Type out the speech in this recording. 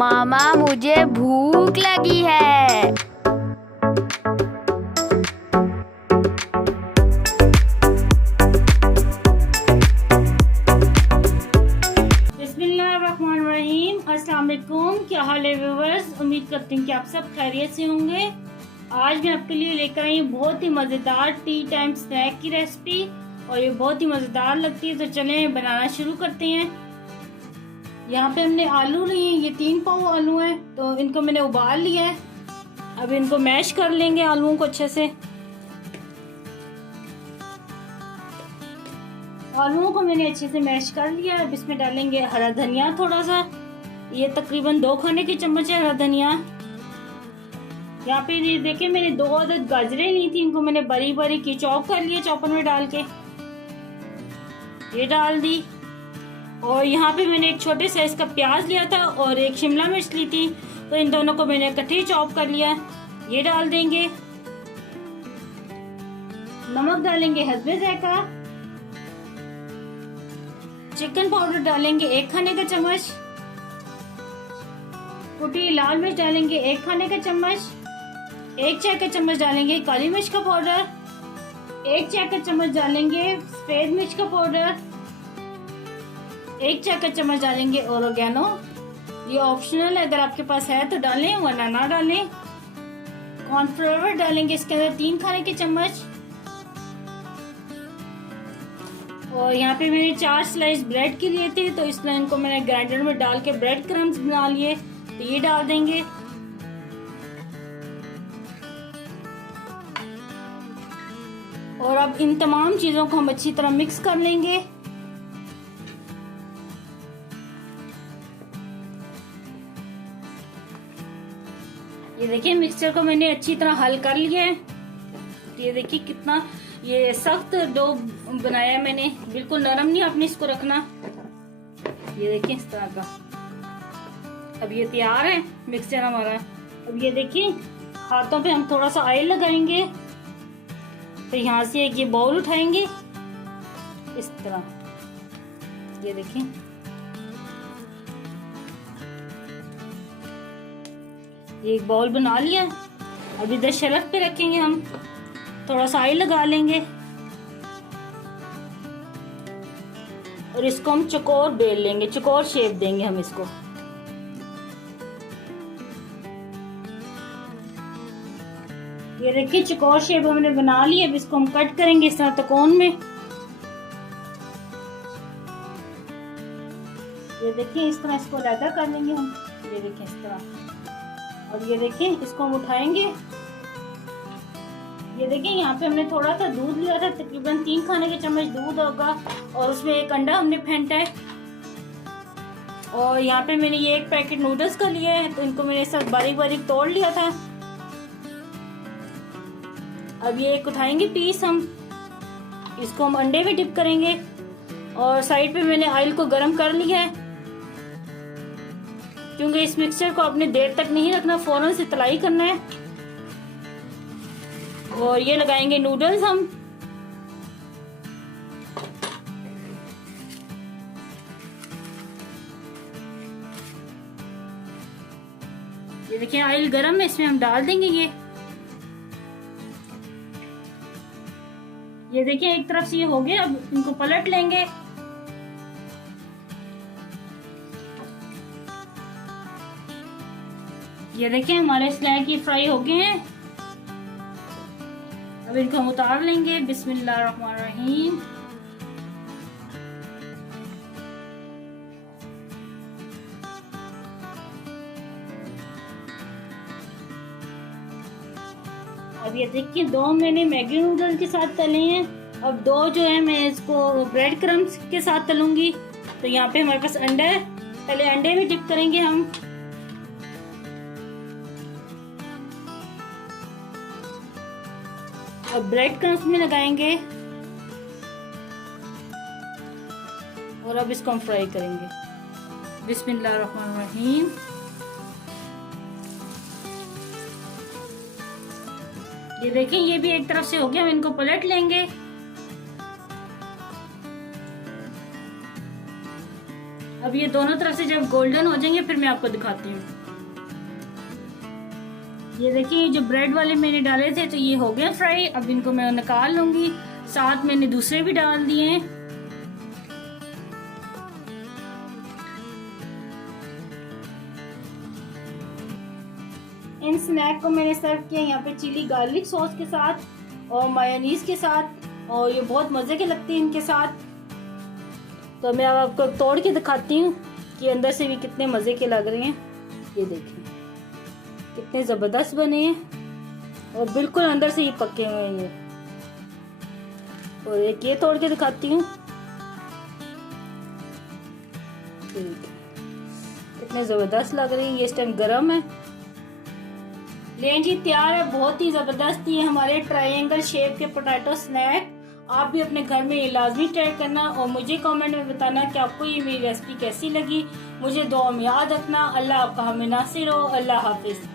मामा मुझे भूख लगी है। बिस्मिल्लाहिर्रहमानिर्रहीम। अस्सलाम वालेकुम। क्या हाल है व्यूअर्स? उम्मीद करती हूँ कि आप सब खैरियत से होंगे। आज मैं आपके लिए लेकर आई हूँ बहुत ही मज़ेदार टी टाइम स्नैक की रेसिपी और ये बहुत ही मज़ेदार लगती है। तो चलें बनाना शुरू करते हैं। यहाँ पे हमने आलू लिए हैं, ये 3 पाव आलू हैं, तो इनको मैंने उबाल लिया है। अब इनको मैश कर लेंगे आलूओं को अच्छे से। आलूओं को मैंने अच्छे से मैश कर लिया। अब इसमें डालेंगे हरा धनिया थोड़ा सा, ये तकरीबन 2 खाने के चम्मच है हरा धनिया। यहाँ पे ये देखिए मैंने 2 अदद गाजरें ली थी, इनको मैंने बड़ी बड़ी की चॉप कर लिया चॉपर में डाल के, ये डाल दी। और यहाँ पे मैंने एक छोटे साइज का प्याज लिया था और एक शिमला मिर्च ली थी, तो इन दोनों को मैंने इकट्ठे चॉप कर लिया, ये डाल देंगे। नमक डालेंगे हस्बे ज़ायका। चिकन पाउडर डालेंगे 1 खाने का चम्मच। कुटी लाल मिर्च डालेंगे 1 खाने का चम्मच। 1 चाय का चम्मच डालेंगे काली मिर्च का पाउडर। 1 चाय का चम्मच डालेंगे सफेद मिर्च का पाउडर। 1 चाय का चम्मच डालेंगे ओरिगेनो, ये ऑप्शनल है, अगर आपके पास है तो डालें वरना ना डालें। कॉर्नफ्लावर डालेंगे इसके अंदर 3 खाने के चम्मच। और यहाँ पे मैंने 4 स्लाइस ब्रेड के लिए थे, तो इसलिए इनको मैंने ग्राइंडर में डाल के ब्रेड क्रम्स बना लिए, तो ये डाल देंगे। और अब इन तमाम चीजों को हम अच्छी तरह मिक्स कर लेंगे। ये देखिए मिक्सचर को मैंने अच्छी तरह हल कर लिया है। ये देखिए कितना ये सख्त डो बनाया है मैंने, बिल्कुल नरम नहीं आपने इसको रखना। ये देखिए इस तरह का। अब ये तैयार है मिक्सचर हमारा। अब ये देखिए हाथों पे हम थोड़ा सा ऑयल लगाएंगे, तो यहाँ से एक ये बाउल उठाएंगे इस तरह, ये देखिए। ये एक बाउल बना लिया। अब इधर शेल्फ पे रखेंगे, हम थोड़ा सा ऑयल लगा लेंगे और इसको हम चौकोर बेल लेंगे, चौकोर शेप देंगे हम इसको। ये देखिए चौकोर शेप हमने बना ली। अब इसको हम कट करेंगे इस तरह त्रिकोण में। ये देखिए इस तरह इसको लैदा कर लेंगे हम, ये देखिए इस तरह। और ये देखिए इसको हम उठाएंगे। ये देखिए यहाँ पे हमने थोड़ा सा दूध लिया था, तकरीबन 3 खाने के चम्मच दूध होगा, और उसमें 1 अंडा हमने फेंटा है। और यहाँ पे मैंने ये 1 पैकेट नूडल्स का लिया है, तो इनको मैंने सब बारीक बारीक तोड़ लिया था। अब ये एक उठाएंगे पीस हम, इसको हम अंडे में डिप करेंगे। और साइड पे मैंने ऑयल को गर्म कर लिया है, क्योंकि इस मिक्सचर को आपने देर तक नहीं रखना, फौरन से तलाई करना है। और ये लगाएंगे नूडल्स हम। ये देखिए ऑयल गरम है, इसमें हम डाल देंगे ये देखिए एक तरफ से ये हो गया। अब इनको पलट लेंगे। ये देखिए हमारे स्नैक ये फ्राई हो गए हैं। अब इनको हम उतार लेंगे। बिस्मिल्लाहिर्रहमानिर्रहीम। अब ये देखिए 2 मैंने मैगी नूडल के साथ तले हैं। अब 2 जो है मैं इसको ब्रेड क्रम्स के साथ तलूंगी। तो यहाँ पे हमारे पास अंडा है, पहले अंडे में डिप करेंगे हम। अब ब्रेड क्रम्स में लगाएंगे और अब इसको हम फ्राई करेंगे। बिस्मिल्लाहिर्रहमानिर्रहीम। ये देखिए ये भी एक तरफ से हो गया, हम इनको पलट लेंगे। अब ये दोनों तरफ से जब गोल्डन हो जाएंगे फिर मैं आपको दिखाती हूँ। ये देखिए जो ब्रेड वाले मैंने डाले थे तो ये हो गए फ्राई। अब इनको मैं निकाल लूंगी। साथ मैंने दूसरे भी डाल दिए हैं। इन स्नैक को मैंने सर्व किया यहाँ पे चिली गार्लिक सॉस के साथ और मायोनीज के साथ, और ये बहुत मजे के लगते हैं इनके साथ। तो मैं अब आपको तोड़ के दिखाती हूँ कि अंदर से भी कितने मजे के लग रहे हैं। ये देखिए कितने जबरदस्त बने हैं और बिल्कुल अंदर से ही पके हुए हैं ये। और एक ये तोड़ के दिखाती हूँ, कितने जबरदस्त लग रहे हैं। ये इस टाइम गरम है। लें जी तैयार है। बहुत ही जबरदस्त ये हमारे ट्रायंगल शेप के पोटैटो स्नैक। आप भी अपने घर में ये लाजमी ट्राई करना और मुझे कमेंट में बताना कि आपको ये मेरी रेसिपी कैसी लगी। मुझे दुआ में याद रखना। अल्लाह आपका हमें नासिर हो। अल्लाह हाफिज।